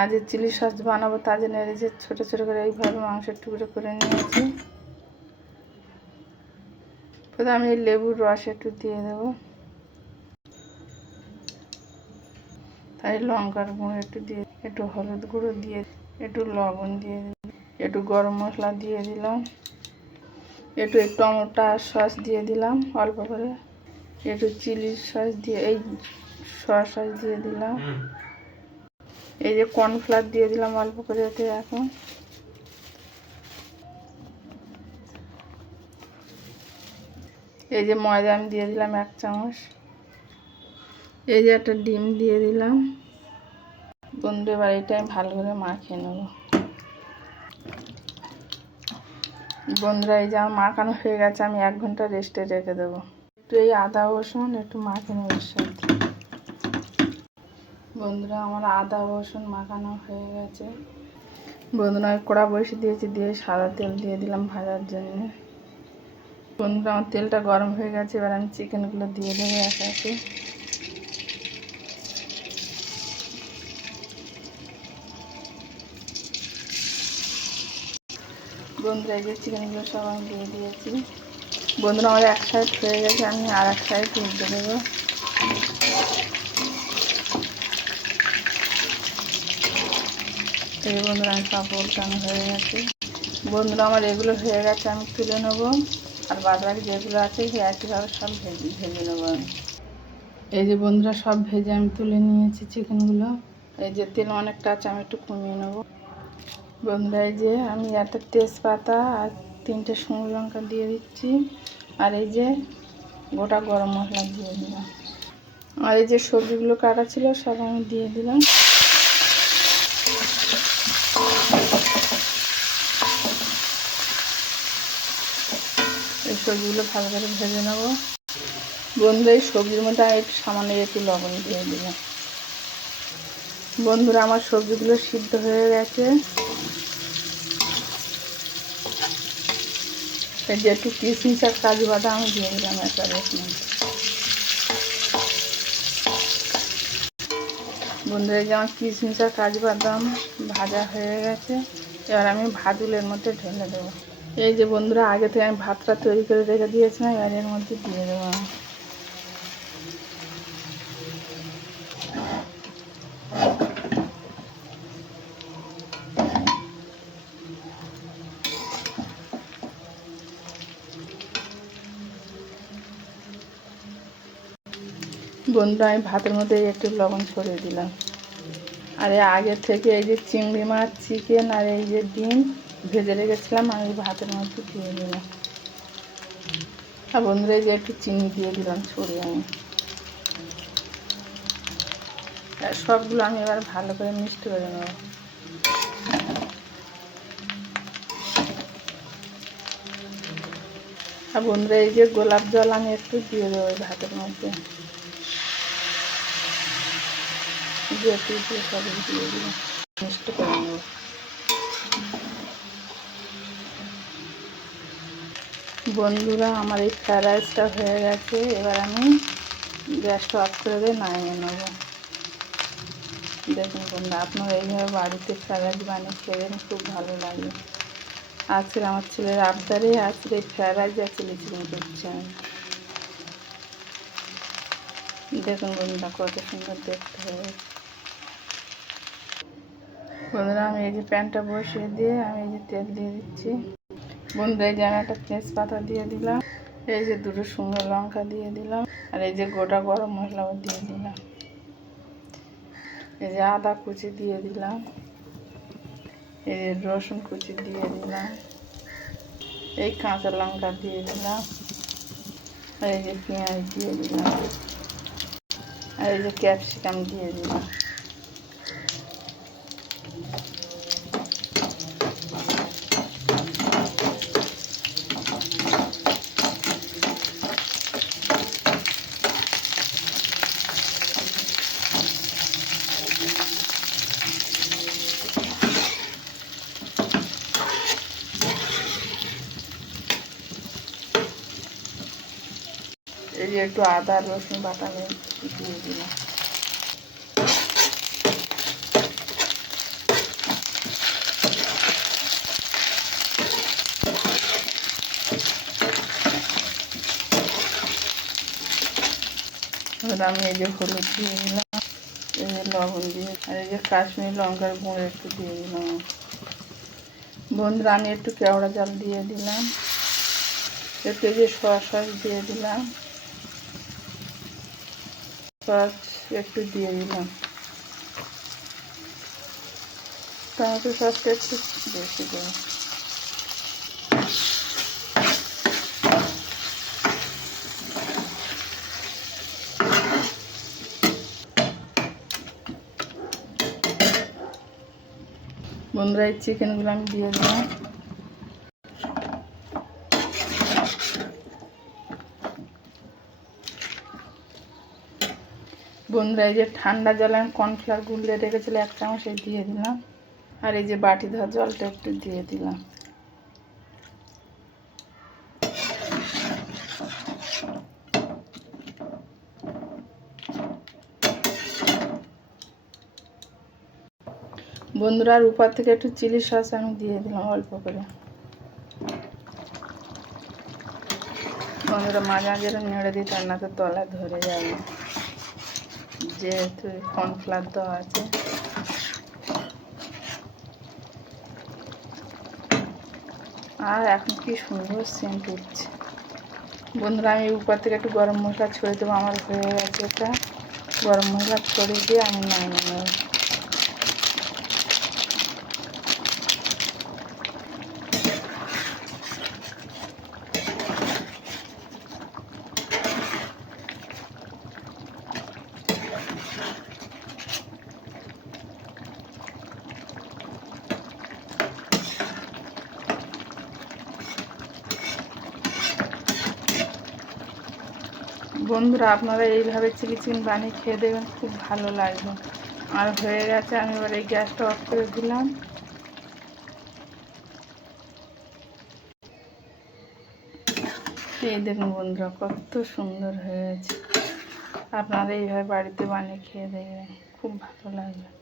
আজ chilli sauce বানাবো তার জন্য এই যে ছোটো ছোটো করে এইভাবে মাংসের টুকরো করে নিয়েছি। প্রথমে আমি লেবুর রস একটু দিয়ে দেবো। তাই লঙ্কার গুঁড়ো একটু দিয়ে, একটু হলুদ গুঁড়ো দিয়ে, একটু লবণ দিয়ে দিলাম। একটু গরম মশলা দিয়ে দিলাম। একটু টমেটো সস দিয়ে দিলাম অল্প করে। একটু চিলি সস দিয়ে, এই সয়া সস দিয়ে দিলাম। এই যে কর্নফ্লাওয়ার দিয়ে দিলাম অল্প করে এতে এখন। এই যে ময়দা আমি দিয়ে দিলাম এক চামচ। এই যে একটা ডিম দিয়ে দিলাম। বন্ধু এবার আমি ভালো করে মাখিয়ে নেব। বন্ধুরা, এই যে আমার মাখানো হয়ে গেছে, আমি এক ঘণ্টা রেস্টে রেখে দেবো। একটু এই আদা রসুন একটু মাখিয়ে নেব, সাথে। বন্ধুরা, আমার আদা, রসুন মাখানো হয়ে গেছে। বন্ধুরা কড়া বসে দিয়েছি, দিয়ে সাদা তেল দিয়ে দিলাম ভাজার জন্য। বন্ধুরা, আমার তেলটা গরম হয়ে গেছে, এবার আমি চিকেনগুলো দিয়ে দেবো এক একে। বন্ধুরা, এই যে চিকেনগুলো সব আমি দিয়ে দিয়েছি। বন্ধুরা, আমার এক সাইড হয়ে গেছে, আমি আর এক সাইড উল্টে দেবো। এই বন্ধুরা, আমি উল্টানো হয়ে গেছে। বন্ধুরা, আমার এগুলো হয়ে গেছে, আমি তুলে নেব। আর বাদ বাকি যেগুলো আছে সেই একইভাবে সব ভেজে ভেজে নেব আমি। এই যে বন্ধুরা, সব ভেজে আমি তুলে নিয়েছি চিকেনগুলো। এই যে তেল অনেকটা আছে, আমি একটু কমিয়ে নেব। বন্ধুরা, এই যে আমি একটা তেজপাতা আর তিনটে শুকনো লঙ্কা দিয়ে দিচ্ছি। আর এই যে গোটা গরম মশলা দিয়ে দিলাম। আর এই যে সবজিগুলো কাটা ছিল, সব আমি দিয়ে দিলাম। সবজিগুলো ভালো করে ভেজে নেব। বন্ধু এই সবজির মধ্যে আমি একটু সামান্য একটু লবণ দিয়ে দিলাম বন্ধুরা, আমার সবজিগুলো সিদ্ধ হয়ে গেছে। যে একটু কিশমিশ আর কাজু বাদাম আমি দিয়ে দিলাম একটা রসুন বন্ধুরা যে আমার কিশমিশ আর কাজু বাদাম ভাজা হয়ে গেছে। এবার আমি ভাজুলের মধ্যে ঢেলে দেবো। এই যে বন্ধুরা, আগে থেকে আমি ভাতটা তৈরি করে রেখে দিয়েছিলাম, এবার এর মধ্যে দিয়ে দেবো। বন্ধুরা, আমি ভাতের মধ্যে একটু লবণ ছড়িয়ে দিলাম। আর এই আগে থেকে এই যে চিংড়ি মাছ, চিকেন আর এই যে ডিম ভেজে রেখেছিলাম আমি ভাতের মধ্যে দিয়ে দিলাম। আর বন্ধুরা যে একটু চিনি দিয়ে দিলাম ছড়িয়ে আমি আর সবগুলো আমি এবার ভালো করে মিক্সড করে নেব। আর বন্ধুরা, এই যে গোলাপ জল আমি একটু দিয়ে দেবো ভাতের মধ্যে। দিয়ে দিয়ে সব দিয়ে দিলাম। মিক্সড করে বন্ধুরা, আমার এই ফ্রায়েড রাইসটা হয়ে গেছে। এবার আমি গ্যাসটা অফ করে দিয়ে নামিয়ে নেব। দেখুন বন্ধু আপনারা এইভাবে বাড়িতে ফ্রায়েড রাইস বানিয়ে খেলেন খুব ভালো লাগে। আজকে আমার ছেলের আবদারে আজকে এই ফ্রায়েড রাইস আর চিলি চিকেন করছে। আমি দেখুন বন্ধুরা, কত সুন্দর দেখতে হবে। বন্ধুরা, আমি এই যে প্যানটা বসিয়ে দিয়ে আমি এই যে তেল দিয়ে দিচ্ছি। বন্ধু এই যে আমি একটা তেজপাতা দিয়ে দিলাম, এই যে দুটো শুকনো লঙ্কা দিয়ে দিলাম, আর এই যে গোটা গরম মশলাও দিয়ে দিলাম। এই যে আদা কুচি দিয়ে দিলাম, এই যে রসুন কুচি দিয়ে দিলাম, এই কাঁচা লঙ্কা দিয়ে দিলাম, আর এই যে পেঁয়াজ দিয়ে দিলাম, আর এই যে ক্যাপসিকাম দিয়ে দিলাম। দিয়ে একটু আদা, রসুন, বাটা দিয়ে দিলাম। আমি এই যে হলুদ দিয়ে নিলাম এই যে লবণ দিয়ে, আর এই যে কাশ্মীর লঙ্কার গুঁড়ো একটু দিয়ে দিলাম। বন্ধুরা, আমি একটু কেওড়া জল দিয়ে দিলাম, একটু যে সয়া সস দিয়ে দিলাম। সস একটু দিয়ে দিলাম। টমেটো সসটা একটু বেশি দেবো বন্ধুরা, এই চিকেনগুলো আমি দিয়ে দিলাম। বন্ধুরা, এই যে ঠান্ডা জলে আমি কর্নফ্লাওয়ার গুলে রেখেছিল, এক চামচ এই দিয়ে দিলাম। আর এই যে বাটি ধোয়া জলটা একটু দিয়ে দিলাম। বন্ধুরা, আর উপর থেকে একটু চিলি সস আমি দিয়ে দিলাম অল্প করে। বন্ধুরা, মাঝে মাঝে নেড়ে দিই তো তলা ধরে যাবে যেহেতু কর্নফ্লাওয়ার দেওয়া আছে। আর এখন কি সুন্দর সেন্ট উঠছে বন্ধুরা, আমি উপর থেকে একটু গরম মশলা ছড়িয়ে দেবো। আমার হয়ে গেছে এটা। গরম মশলা ছড়িয়ে দিয়ে আমি নামিয়ে নেব। বন্ধুরা, আপনারা এইভাবে চিলি চিকেন বানিয়ে খেয়ে দেবেন খুব ভালো লাগবে। আর হয়ে গেছে, আমি এবার এই গ্যাসটা অফ করে দিলাম। এই দেখুন বন্ধুরা, কত সুন্দর হয়ে গেছে। আপনারা এইভাবে বাড়িতে বানিয়ে খেয়ে দেখবেন, খুব ভালো লাগবে।